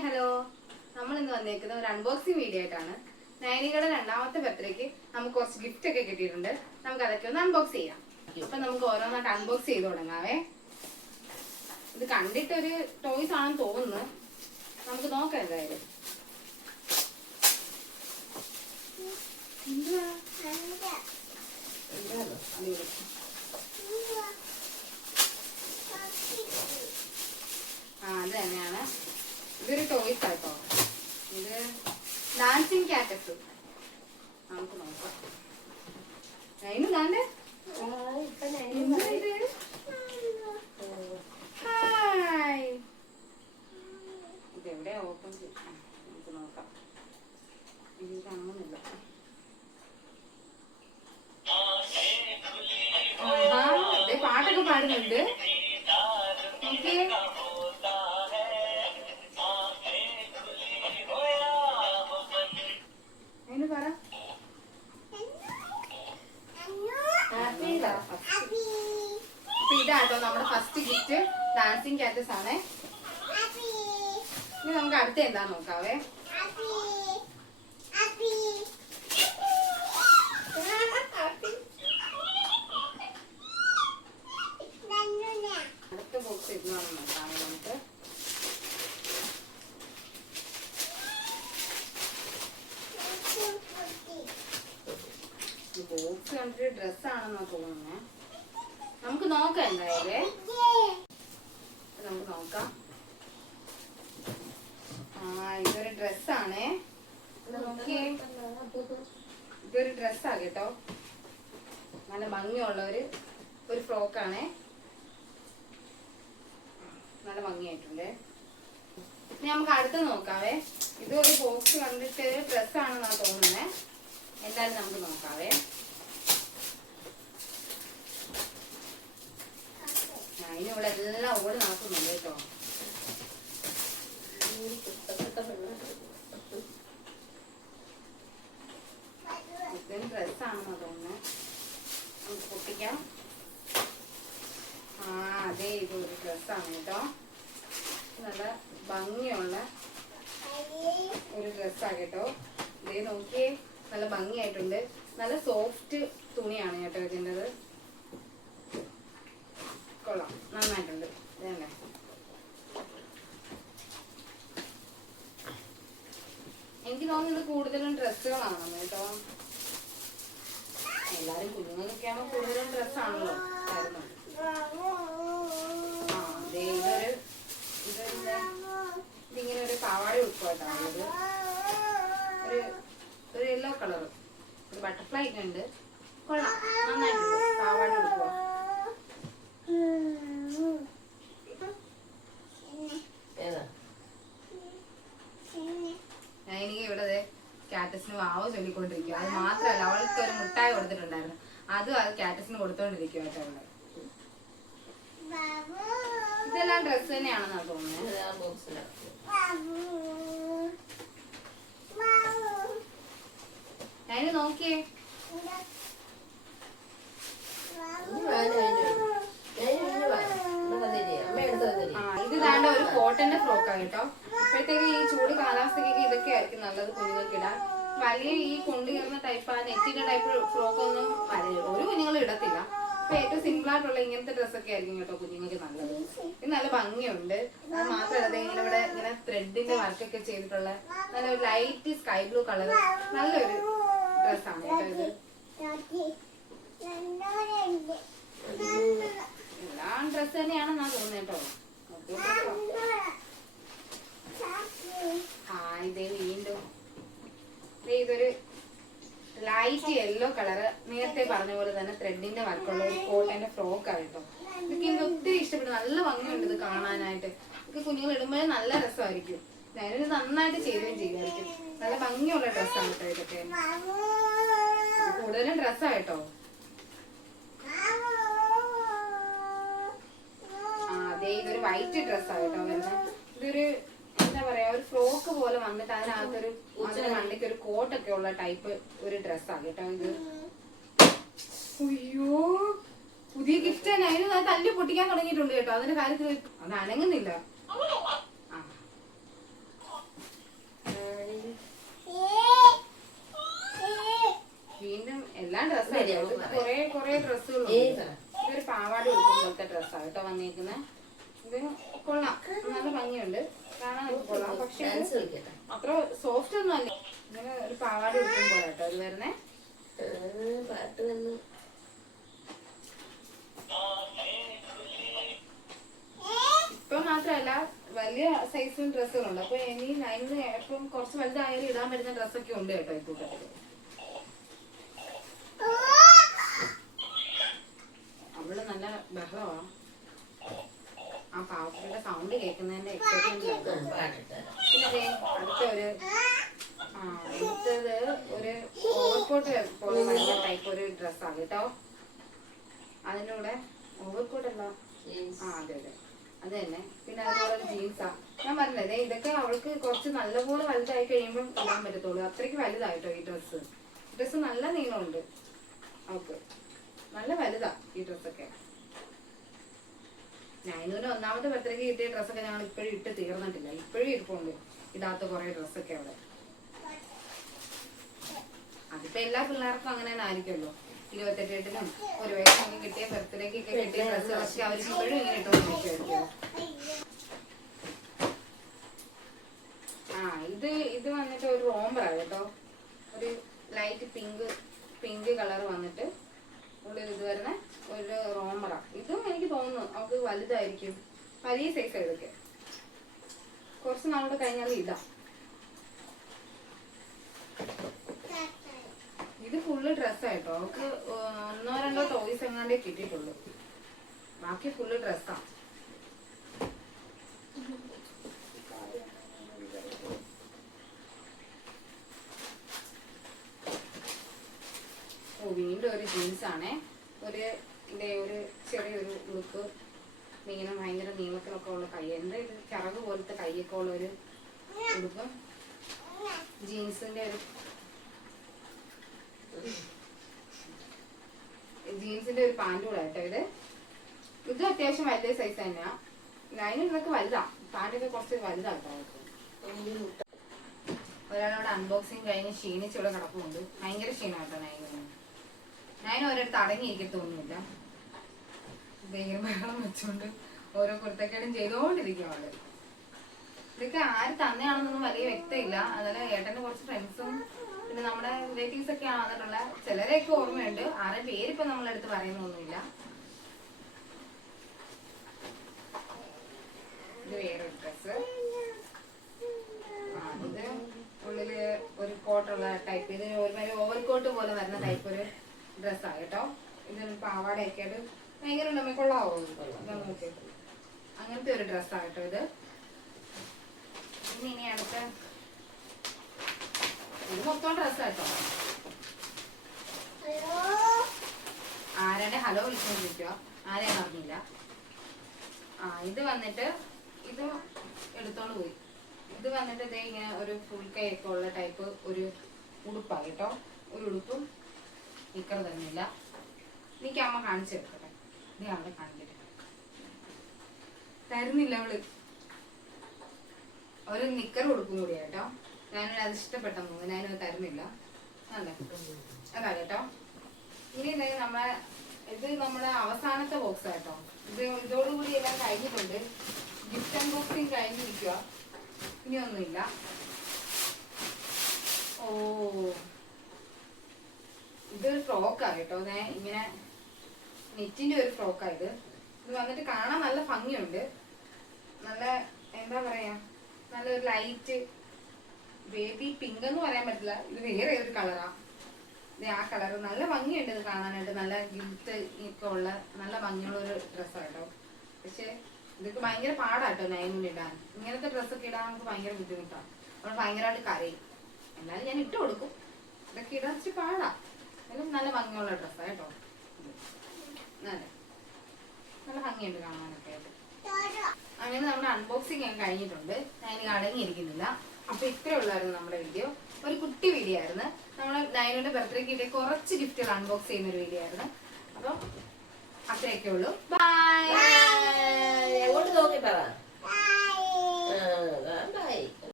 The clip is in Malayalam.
ഹായ് ഹലോ, നമ്മൾ ഇന്ന് വന്നേക്കുന്ന ഒരു അൺബോക്സിംഗ് വീഡിയോ ആയിട്ടാണ്. നയനികയുടെ രണ്ടാമത്തെ ബർത്ത്ഡേക്ക് നമുക്ക് കുറച്ച് ഗിഫ്റ്റ് ഒക്കെ കിട്ടിയിട്ടുണ്ട്. നമുക്ക് അതൊക്കെ ഒന്ന് അൺബോക്സ് ചെയ്യാം. അപ്പൊ നമുക്ക് ഓരോന്നായിട്ട് അൺബോക്സ് ചെയ്ത് തുടങ്ങാവേ. ഇത് കണ്ടിട്ടൊരു ടോയ്സ് ആണെന്ന് തോന്നുന്നു. നമുക്ക് നോക്കാം എന്തായാലും. അത് തന്നെയാണ്. ഇതൊരു ടോയ്സ് ആട്ടോ. ഇത് ഡാൻസിങ് കാറ്റസ്. നമുക്ക് നോക്കാം. അതിന് താണ്ടേ ഇതെവിടെ ഓപ്പൺ ചെയ്യാം, നമുക്ക് നോക്കാം. ഇത് കാണുന്നില്ല. പാട്ടൊക്കെ പാടുന്നുണ്ട്. നോക്കിയേ, ഇതാട്ടോ നമ്മുടെ ഫസ്റ്റ് ഗിഫ്റ്റ്. ഡാൻസിങ് കാറ്റസ് ആണ്. ഇനി നമുക്ക് അടുത്ത എന്താ നോക്കാവേ. അടുത്ത ബോക്സ് ഇതാണ് നോക്കാവേ. നമുക്ക് ബോക്സ് കണ്ടിട്ട് ഡ്രസ്സാണെന്നാ തോന്നുന്നേ. നമുക്ക് നോക്കാം എന്തായാലും. നമുക്ക് നോക്കാം. ഇതൊരു ഡ്രസ്സാണേ. നോക്കിയേ, ഇതൊരു ഡ്രസ്സാ കേട്ടോ. നല്ല ഭംഗിയുള്ള ഒരു ഫ്രോക്കാണേ. നല്ല ഭംഗിയായിട്ടുണ്ട്. ഇനി നമുക്ക് അടുത്ത് നോക്കാവേ. ഇത് ഒരു ബോക്സ് കണ്ടിട്ട് ഡ്രസ്സാണെന്നാ തോന്നുന്നേ. എന്തായാലും നമുക്ക് നോക്കാവേ. അതിനിവിടെ എല്ലാം ഓടി നടക്കുന്നുണ്ട് കേട്ടോ. ഇതിന് ഡ്രസ്സാണെന്നോ തോന്നുന്നു. നമുക്ക് പൊട്ടിക്കാം. അതെ, ഇതൊരു ഡ്രസ്സാണ് കേട്ടോ. നല്ല ഭംഗിയുള്ള ഒരു ഡ്രസ്സാണ് കേട്ടോ. ഇതേ നോക്കിയേ, നല്ല ഭംഗിയായിട്ടുണ്ട്. നല്ല സോഫ്റ്റ് തുണിയാണ് കേട്ടോ ഇതിൻ്റെത്. കൊള്ളാം, നന്നായിട്ടുണ്ട്. ഇതല്ലേ, എനിക്ക് തോന്നുന്നത് കൂടുതലും ഡ്രസ്സുകളാണ് കേട്ടോ. എല്ലാരും കുഞ്ഞുങ്ങൾക്കൊക്കെയാണോ കൂടുതലും ഡ്രസ്സാണല്ലോ തരുന്നത്. ഇതിങ്ങനെ ഒരു പാവാട ഉൾപ്പെട്ടാണത്. ഒരു യെല്ലോ കളർ, ഒരു ബട്ടർഫ്ലൈ ഒക്കെ ഉണ്ട്. കൊള്ളാം, നന്നായിട്ടുണ്ട്. പാവാട ഉൾപ്പോ. എനിക്ക് ഇവിടെ കാറ്റസിന് വാവ ചൊല്ലിക്കൊണ്ടിരിക്കുക. അത് മാത്രമല്ല, അവൾക്ക് ഒരു മുട്ടായി കൊടുത്തിട്ടുണ്ടായിരുന്നു. അതും അത് കാറ്റസിന് കൊടുത്തോണ്ടിരിക്കുക കേട്ടോ. അവിടെ ഇതെല്ലാം ഡ്രസ് തന്നെയാണെന്നാ തോന്നുന്നത്. അതിന് നോക്കിയേ, ഇത് താണ്ട ഒരു കോട്ടന്റെ ഫ്രോക്കാ കേട്ടോ. ഇപ്പോഴത്തേക്ക് ഈ ചൂട് കാലാവസ്ഥയ്ക്ക് ഇതൊക്കെ ആയിരിക്കും നല്ലത് കുഞ്ഞുങ്ങൾക്ക് ഇടാൻ. വലിയ ഈ കൊണ്ടുകയറുന്ന ടൈപ്പ്, നെറ്റിന്റെ ടൈപ്പ് ഫ്രോക്ക് ഒന്നും ഒരു കുഞ്ഞുങ്ങളും ഇടത്തില്ല. അപ്പൊ ഏറ്റവും സിമ്പിൾ ആയിട്ടുള്ള ഇങ്ങനത്തെ ഡ്രസ്സൊക്കെ ആയിരിക്കും കേട്ടോ കുഞ്ഞുങ്ങൾക്ക് നല്ലത്. ഇത് നല്ല ഭംഗിയുണ്ട്. അത് മാത്രമല്ല, ഇവിടെ ഇങ്ങനെ ത്രെഡിന്റെ വർക്കൊക്കെ ചെയ്തിട്ടുള്ള നല്ല ഒരു ലൈറ്റ് സ്കൈ ബ്ലൂ കളർ നല്ലൊരു ഡ്രസ്സാണ് കേട്ടോ. ഇത് എല്ലാം ഡ്രസ് തന്നെയാണെന്നാ തോന്നുന്നത് കേട്ടോ. ഇതേ വീണ്ടും ഇതൊരു ലൈറ്റ് യെല്ലോ കളറ്, നേരത്തെ പറഞ്ഞ പോലെ തന്നെ ത്രെഡിന്റെ വർക്കുള്ള ഒരു കോട്ടന്റെ ഫ്രോക്കാണ് കേട്ടോ. ഇതൊക്കെ എനിക്ക് ഒത്തിരി ഇഷ്ടപ്പെട്ടു. നല്ല ഭംഗിയുണ്ട് ഇത് കാണാനായിട്ട്. ഇതൊക്കെ കുഞ്ഞുങ്ങൾ ഇടുമ്പോഴേ നല്ല രസമായിരിക്കും. ഞാനിത് നന്നായിട്ട് ചെയ്യുകയും ചെയ്യുമായിരിക്കും. നല്ല ഭംഗിയുള്ള ഡ്രസ്സാണ് കേട്ടോ ഇതൊക്കെ. കൂടുതലും ഡ്രസ്സാണ് കേട്ടോ. അതെ, ഇതൊരു വൈറ്റ് ഡ്രസ്സാണ് കേട്ടോ വരുന്നത്. ഇതൊരു എന്താ പറയാ, ഒരു ഫ്രോക്ക് പോലെ വന്നിട്ട് അതിനകത്തൊരു മണ്ടയ്ക്ക് ഒരു കോട്ടൊക്കെ ഉള്ള ടൈപ്പ് ഒരു ഡ്രസ്സാണ് കേട്ടോ ഇത്. അയ്യോ, പുതിയ ഗിഫ്റ്റ് തന്നെ. അതിന് തല്ലി പൊട്ടിക്കാൻ തുടങ്ങിയിട്ടുണ്ട് കേട്ടോ. അതിന്റെ കാര്യത്തിൽ അത് അനങ്ങുന്നില്ല. കൊറേ ഡ്രസ്സുകളുണ്ട്. ഇതൊരു പാവാട ഉടുക്കുമ്പോഴത്തെ ഡ്രസ്സാണ് കേട്ടോ വന്നേക്കുന്നത്. ഇത് കൊള്ളാം, നല്ല ഭംഗിയുണ്ട്, കാണാൻ കൊള്ളാം. പക്ഷെ അത്ര സോഫ്റ്റ് ഒന്നും അല്ല. ഇങ്ങനെ ഒരു പാവാട ഉടുക്കുമ്പോ കേട്ടോ ഇത് വരുന്നേ. ഇപ്പൊ മാത്രല്ല വലിയ സൈസും ഡ്രസ്സുകളുണ്ട്. അപ്പൊ ഇനി നൈന് ഇപ്പം കുറച്ച് വലുതായാലും ഇടാൻ പറ്റുന്ന ഡ്രസ്സൊക്കെ ഉണ്ട് കേട്ടോ ഈ കൂട്ടത്തില്. അവള് നല്ല ബഹളമാണ്. ആ പാവത്തിന്റെ സൗണ്ട് കേൾക്കുന്നതിന്റെ എക്സൈറ്റ്മെന്റ്. പിന്നെ അടുത്ത അടുത്തത് ഒരു ഓവർകോട്ട് പോലെ വരുന്ന ടൈപ്പ് ഒരു ഡ്രസ്സാണ് കേട്ടോ. അതിൻ്റെ കൂടെ ഓവർകോട്ട് അല്ല, അതെ അതെ അത് തന്നെ. പിന്നെ അതുപോലെ ഒരു ജീൻസാ. ഞാൻ പറഞ്ഞതേ ഇതൊക്കെ അവൾക്ക് കുറച്ച് നല്ലപോലെ വലുതായി കഴിയുമ്പോൾ ഇടാൻ പറ്റത്തുള്ളൂ. അത്രയ്ക്ക് വലുതായിട്ടോ ഈ ഡ്രസ്സ് നല്ല നീളമുണ്ട് അവൾക്ക്, നല്ല വലുതാ ഈ ഡ്രസ്സൊക്കെ. നൈനൂന് ഒന്നാമത്തെ ബർത്ത്ഡേക്ക് കിട്ടിയ ഡ്രസ്സൊക്കെ ഞങ്ങൾ ഇപ്പോഴും ഇട്ട് തീർന്നിട്ടില്ല. ഇപ്പോഴും ഇരിപ്പുണ്ട് ഇടാത്ത കുറെ ഡ്രസ്സൊക്കെ അവിടെ. അതിപ്പോ എല്ലാ പിള്ളേർക്കും അങ്ങനെ തന്നെ ആയിരിക്കുമല്ലോ. 28-നും ഒരു വയസ്സിനൊക്കെ കിട്ടിയ ബർത്ത്ഡേക്കൊക്കെ കിട്ടിയ ഡ്രസ്സുകളൊക്കെ അവർക്ക് ഇപ്പോഴും ഇങ്ങനെ ഇട്ടുകൊണ്ടിരിക്കുമായിരിക്കും. ഇത് വന്നിട്ട് ഒരു റോംബറാണ് കേട്ടോ. ഒരു ലൈറ്റ് പിങ്ക് കളർ വന്നിട്ട് ഉള്ളിൽ ഇത് വരുന്ന ഒരു റോംബറ. ഇതും എനിക്ക് തോന്നുന്നു അവൾക്ക് വലുതായിരിക്കും. വലിയ സൈസ് ഇതൊക്കെ കുറച്ച് നാളോട് കഴിഞ്ഞാൽ ഇടാം. ഇത് ഫുള്ള് ഡ്രസ്സായിട്ടോ. അവൾക്ക് 1-2 ടോയ്സ് എങ്ങാണ്ടേ കിട്ടിയിട്ടുള്ളൂ. ബാക്കി ഫുള്ള് ഡ്രസ്സാ. വീണ്ടും ഒരു ജീൻസ് ആണേ. ഒരു ചെറിയൊരു ഉടുപ്പ്, ഇങ്ങനെ ഭയങ്കര നീളത്തിലൊക്കെ ഉള്ള കൈ, എന്താ ഇത് ചിറക് പോലത്തെ കൈയൊക്കെ ഉള്ള ഒരു ഉടുപ്പ്. ജീൻസിന്റെ ഒരു പാൻറ് കൂടെ കേട്ടോ ഇത് അത്യാവശ്യം വലിയ സൈസ് തന്നെയാ. ലൈനും ഇതൊക്കെ വലുതാ, പാൻറ്റൊക്കെ കുറച്ച് വലുതാട്ടോ. ഒരാളോട് അൺബോക്സിങ് കഴിഞ്ഞ് ക്ഷീണിച്ചിവിടെ കിടപ്പുണ്ട്. ഭയങ്കര ക്ഷീണാട്ടോ നൈനും ഒരിടത്ത് അടങ്ങിയിരിക്കത്തൊന്നുമില്ല. ഭയങ്കര ബഹളം വെച്ചോണ്ട് ഓരോ കുരുത്തക്കേടും ചെയ്തോണ്ടിരിക്കും അവള്. ഇതൊക്കെ ആര് തന്നെയാണെന്നൊന്നും വലിയ വ്യക്തമില്ല. അതുപോലെ ഏട്ടന്റെ കുറച്ച് ഫ്രണ്ട്സും പിന്നെ നമ്മുടെ റിലേറ്റീവ്സ് ഒക്കെയാണ് വന്നിട്ടുള്ള. ചിലരെയൊക്കെ ഓർമ്മയുണ്ട്, ആരുടെ പേരിപ്പോ നമ്മളെടുത്ത് പറയുന്നൊന്നുമില്ല. ഇത് വേറൊരു ഡ്രസ്. ഇത് ഉള്ളില് ഒരു കോട്ടുള്ള ടൈപ്പ്, ഇത് ഒരു ഓവർകോട്ട് പോലെ വരുന്ന ടൈപ്പ് ഒരു ഡ്രസ്സാണ് കേട്ടോ. ഇതൊരു പാവാടയൊക്കെ ആയിട്ട് ഭയങ്കര നമ്മക്കൊള്ളാവോ അങ്ങനത്തെ ഒരു ഡ്രസ്സാണ് കേട്ടോ ഇത്. ഇനി അടുത്ത ഇത് മൊത്തം ഡ്രസ്സാട്ടോ. ആരാടെ ഹലോ വിളിച്ചോണ്ടിരിക്കുക, ആരെയും അറിഞ്ഞില്ല. ഇത് വന്നിട്ട് ഇത് എടുത്തോണ്ട് പോയി. ഇത് വന്നിട്ട് ഇതേ ഇങ്ങനെ ഒരു ഫുൾ കൈയൊക്കെ ഉള്ള ടൈപ്പ് ഒരു ഉടുപ്പാണ് കേട്ടോ. ഒരു ഉടുപ്പും നിക്കർ തരുന്നില്ല. എനിക്ക് അമ്മ കാണിച്ചു തരട്ടെ. നീ അവളെ കാണിക്കട്ടെ. തരുന്നില്ല അവള്. ഒരു നിക്കർ ഉടുപ്പും കൂടി കേട്ടോ. ഞാനൊരു അത് ഇഷ്ടപ്പെട്ട മൂന്ന് ഞാനത് തരുന്നില്ല. അല്ലേ അതാ കേട്ടോ. ഇനി എന്തായാലും ഇത് നമ്മുടെ അവസാനത്തെ ബോക്സ് കേട്ടോ. ഇതോടുകൂടി എല്ലാം കഴിഞ്ഞിട്ടുണ്ട്. ഗിഫ്റ്റ് അൺബോക്സിങ് കഴിഞ്ഞിരിക്കുക. ഇനി ഒന്നുമില്ല. ഇതൊരു ഫ്രോക്കാ കേട്ടോ. ഇങ്ങനെ നെറ്റിന്റെ ഒരു ഫ്രോക്കായത്. ഇത് വന്നിട്ട് കാണാൻ നല്ല ഭംഗിയുണ്ട്. നല്ല എന്താ പറയാ, നല്ലൊരു ലൈറ്റ് ബേബി പിങ്ക് എന്ന് പറയാൻ പറ്റില്ല. ഇത് വേറെ ഒരു കളറാ. ആ കളർ നല്ല ഭംഗിയുണ്ട് ഇത് കാണാനായിട്ട്. നല്ല ഗിഫ്റ്റ് ഒക്കെ ഉള്ള നല്ല ഭംഗിയുള്ള ഒരു ഡ്രസ്സാണ് കേട്ടോ. പക്ഷെ ഇതൊക്കെ ഭയങ്കര പാടാട്ടോ നൈനിന് ഇടാൻ. ഇങ്ങനത്തെ ഡ്രസ്സൊക്കെ ഇടാൻ നമുക്ക് ഭയങ്കര ബുദ്ധിമുട്ടാണ്. നമ്മൾ ഭയങ്കരമായിട്ട് കരയും. എന്നാലും ഞാൻ ഇട്ട് കൊടുക്കും. ഇതൊക്കെ ഇടാൻ വെച്ച് പാടാ. നല്ല ഭംഗിയുള്ള ഡ്രസ്സാണ് കേട്ടോ. നല്ല ഭംഗിയുണ്ട് കാണാനൊക്കെ. അങ്ങനെ നമ്മുടെ അൺബോക്സിങ് ഞാൻ കഴിഞ്ഞിട്ടുണ്ട്. ഞാൻ ഇനി അടങ്ങിയിരിക്കുന്നില്ല. അപ്പൊ ഇത്രേ ഉള്ളായിരുന്നു നമ്മുടെ വീഡിയോ. ഒരു കുട്ടി വീഡിയോ ആയിരുന്നു. നമ്മള് നൈനുവിന്റെ ബർത്ത്ഡേക്ക് കിട്ടിയ കുറച്ച് ഗിഫ്റ്റുകൾ അൺബോക്സ് ചെയ്യുന്ന ഒരു വീഡിയോ ആയിരുന്നു. അപ്പൊ അത്രയൊക്കെ ഉള്ളൂ. ബൈ.